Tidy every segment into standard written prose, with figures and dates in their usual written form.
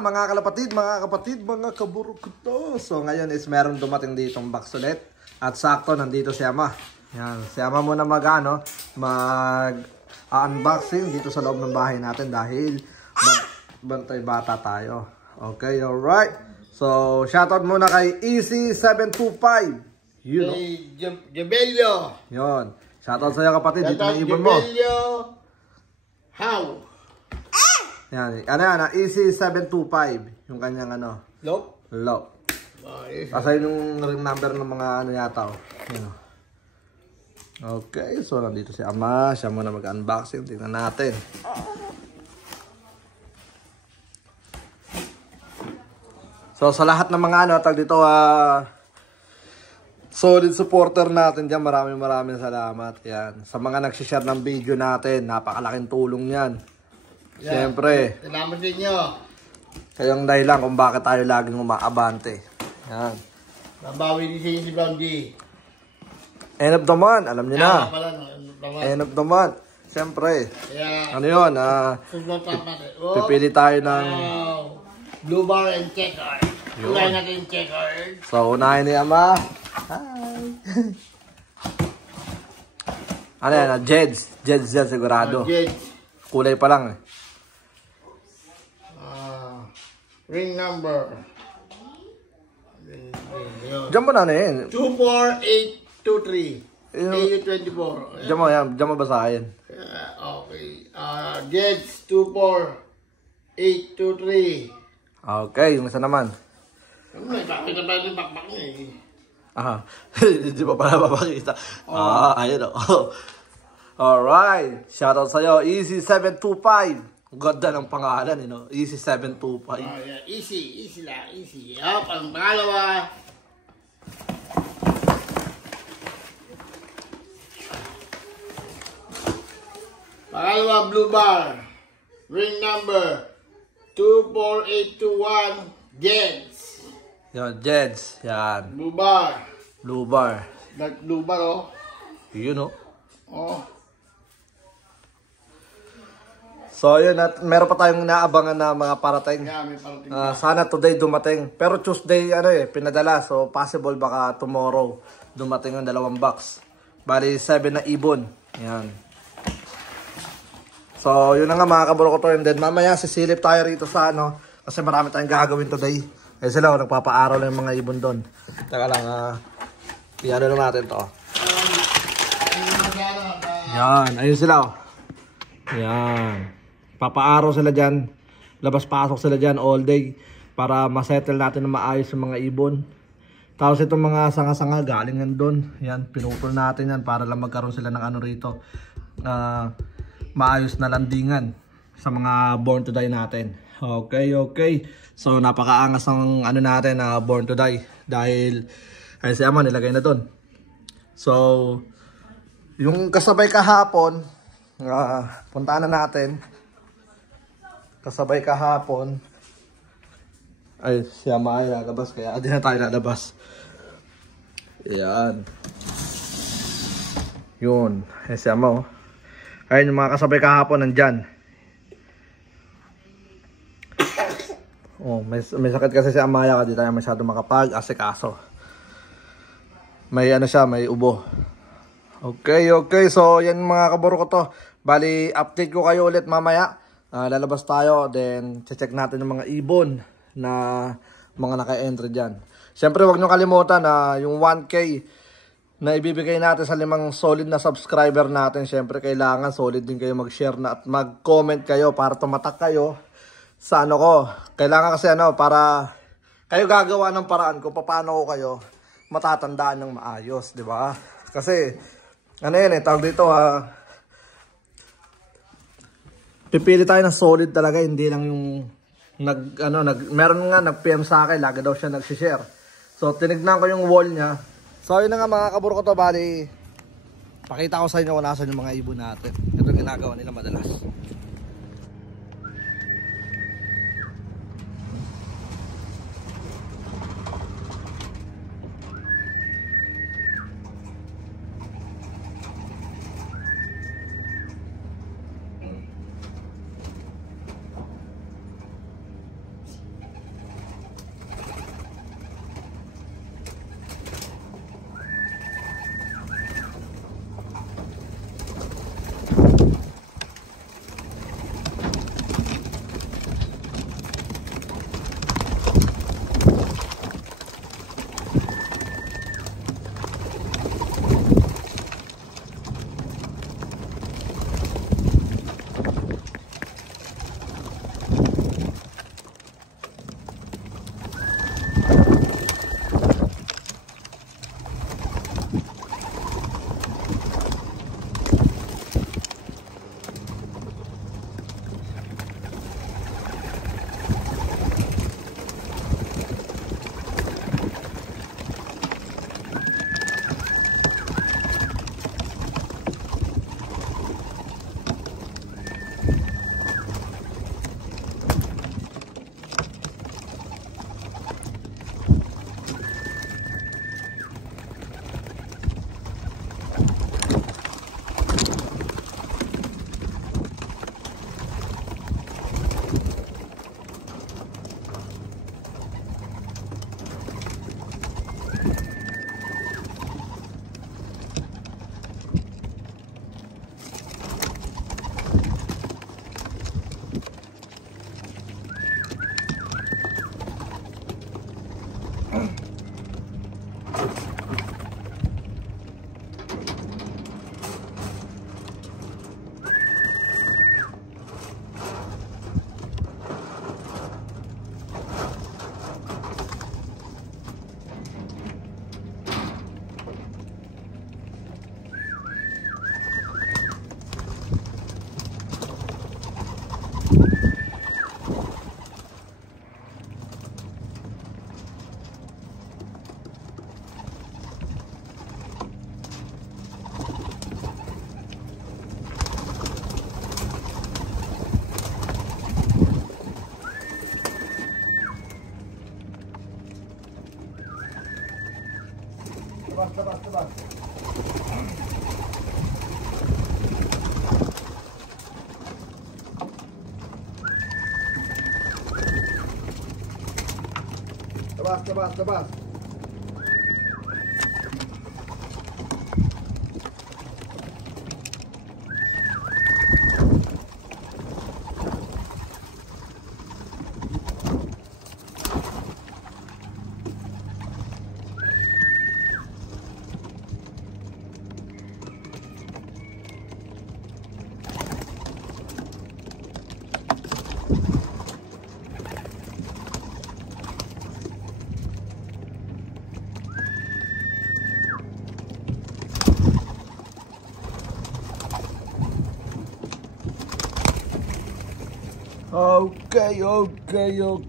mga kalapatid, mga kaburukuto. So ngayon is meron dumating ditong box ulit. At sakto nandito si Ama. Yan, si Ama muna mag-unboxing dito sa loob ng bahay natin dahil bantay bata tayo. Okay, alright. So shoutout muna kay Easy725. You know. Jabelio. Yun. Shoutout sa'yo kapatid. Dito na ibon mo. Jabelio. How? Yan. Ano yan? Easy725. Yung kanyang ano. Low? Low. Kasi yung ring number ng mga ano yata. Yan. Okay. So nandito si Ama. Siya muna mag-unboxing. Tingnan natin. So sa lahat ng mga ano. Tag dito solid supporter natin dyan. Maraming salamat. Yan. Sa mga nagsishare ng video natin. Napakalaking tulong yan. Yeah. Siyempre. Salamat din nyo. Kayong dahilan kung bakit tayo laging umaabante. Yan. Babawi din sa inyo si Blondie. End of the month. Alam niyo na. End of the month. Siyempre. Yeah. Ano yun? Pipili tayo ng blue bar and checker. Unahin natin yung checker. So, unahin ni Ama. Hi. Ano yan? Jeds. Jeds yan sigurado. Jeds. Kulay pa lang eh. Ring number. Diyan mo na yun. 24823. AU24. Diyan mo basahin. Okay. Jeds 24823. Okay, yung isa naman. Bakit na ba yung bakbak niya eh? Aha. Hindi pa pala papakita. Ayun o. Alright. Shoutout sa'yo. Easy725. Ganda ng pangalan, you know? Easy725. Yeah. Easy lang. Easy. Ang pangalawa. Pangalawa, blue bar. Ring number 24821. Jeds. Yan, Jeds. Yan. Blue bar. Blue bar. Dark blue bar, oh. You know? Oh. So, yun. At meron pa tayong naabangan na mga parating. Yeah, may parating. Sana today dumating. Pero Tuesday, pinadala. So, possible baka tomorrow dumating ang 2 box. Bali, 7 na ibon. Yan. So, yun na nga mga kaburukoto. And then, mamaya sisilip tayo rito sa ano. Kasi marami tayong gagawin today. Eh sila, nagpapaaral lang yung mga ibon doon. Taka lang, i-ano lang natin to. Yan, ayun sila. Yan. Papaaraw sila dyan. Labas-pasok sila dyan all day. Para masettle natin na maayos yung mga ibon. Tapos itong mga sanga-sanga galingan doon. Yan, pinupul natin yan para lang magkaroon sila ng ano rito. Maayos na landingan sa mga born to die natin. Okay. So napakaangas ng ano natin na born to die. Dahil ay si Ama nilagay na doon. So yung kasabay kahapon, puntaan na natin. Kasabay kahapon. Ay si Ama ay lalabas kaya di na tayo lalabas. Yan. Yun. Ay si Ama oh. Ayun yung mga kasabay kahapon nandyan. Oh, may sakit kasi si Amaya, di tayo masyado makapag-asikaso. May ano siya, may ubo. Okay. So, yan mga kaburo ko to. Bali, update ko kayo ulit mamaya. Lalabas tayo, then check natin yung mga ibon na mga naka-entry dyan. Siyempre, huwag nyo kalimutan na yung 1K na ibibigay natin sa 5 solid na subscriber natin. Siyempre, kailangan solid din kayo mag-share na at mag-comment kayo para tumatak kayo sa ano ko. Kailangan kasi para kayo gagawa ng paraan kung paano ko kayo matatandaan ng maayos, di ba? Kasi tawag dito pipili tayo ng solid talaga, hindi lang yung meron nga nag-PM sa akin, lagi daw siya nag-share. So tinignan ko yung wall niya. So yun na nga mga kaburo ko to, bali pakita ko sa inyo kung nasan yung mga ibon natin. Ito yung ginagawa nila madalas. Labas, labas, labas.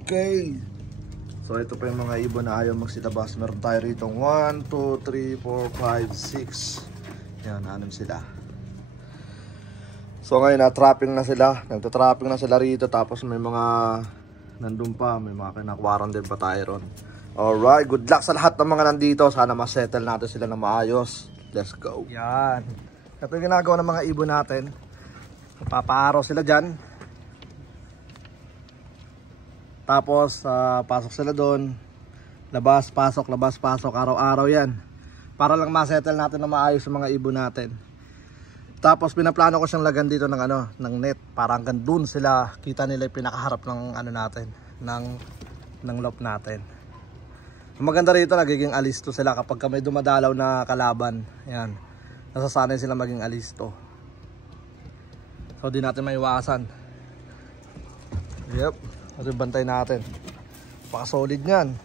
Okay. So ito pa yung mga ibon na ayaw magsilabas. Meron tayo rito 1, 2, 3, 4, 5, 6. Yan, 6 sila. So ngayon na-trapping na sila. Nagta-trapping na sila rito. Tapos may mga nandun pa. May mga kinakwaran din pa tayo ron. Alright, good luck sa lahat ng mga nandito. Sana ma-settle natin sila na maayos. Let's go. Yan. Ito yung ginagawa ng mga ibon natin. Papaaraw sila dyan. Tapos pasok sila doon. Labas, pasok, araw-araw yan. Para lang ma-settle natin na maayos yung mga ibon natin. Tapos pinaplano ko siyang lagyan dito ng net. Para hanggang doon sila, kita nila yung pinakaharap ng natin, ng loop natin. Ang maganda rito, nagiging alisto sila kapag may dumadalaw na kalaban. Yan. Nasasanay sila maging alisto. So di natin maiwasan. Yep. Ito yung bantay natin. Paka-solid nyan.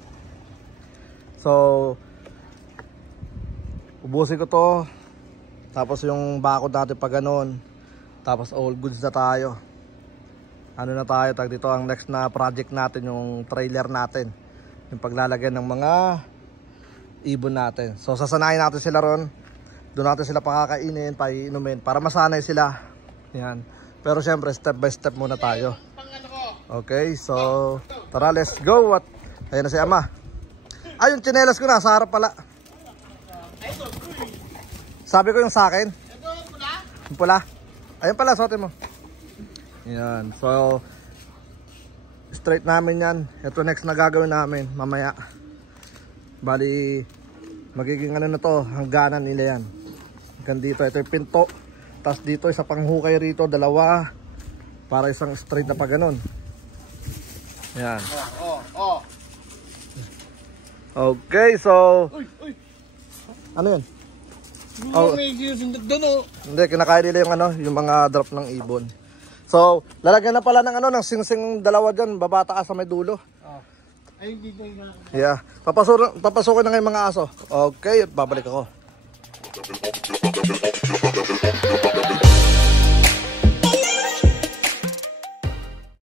So, ubusin ko to. Tapos yung bakod natin pa ganun. Tapos all goods na tayo. Ano na tayo? Tag dito ang next na project natin, yung trailer natin. Yung paglalagyan ng mga ibon natin. So, sasanayin natin sila ron. Doon natin sila pakakainin, paiinumin. Para masanay sila. Yan. Pero syempre, step by step muna tayo. Okay, so tara, let's go. At ayan na si Ama. Ay, yung tsinelas ko na sa harap pala. Sabi ko yung sa akin. Yung pula. Ayun pala, suotin mo. Yan, so straight namin yan. Ito next na gagawin namin mamaya. Bali magiging ano na to, hangganan nila yan. Hanggang dito, ito yung pinto. Tapos dito isa pang hukay rito, dalawa. Para isang straight na pa ganun. Yan. Okay, so ano yun? Hindi, kinakain nila yung yung mga drop ng ibon. So, lalagyan na pala ng singsing dalawa dyan, babataas sa may dulo. Ay, hindi na. Yeah. Papasukin na ngayon mga aso. Okay, babalik ako.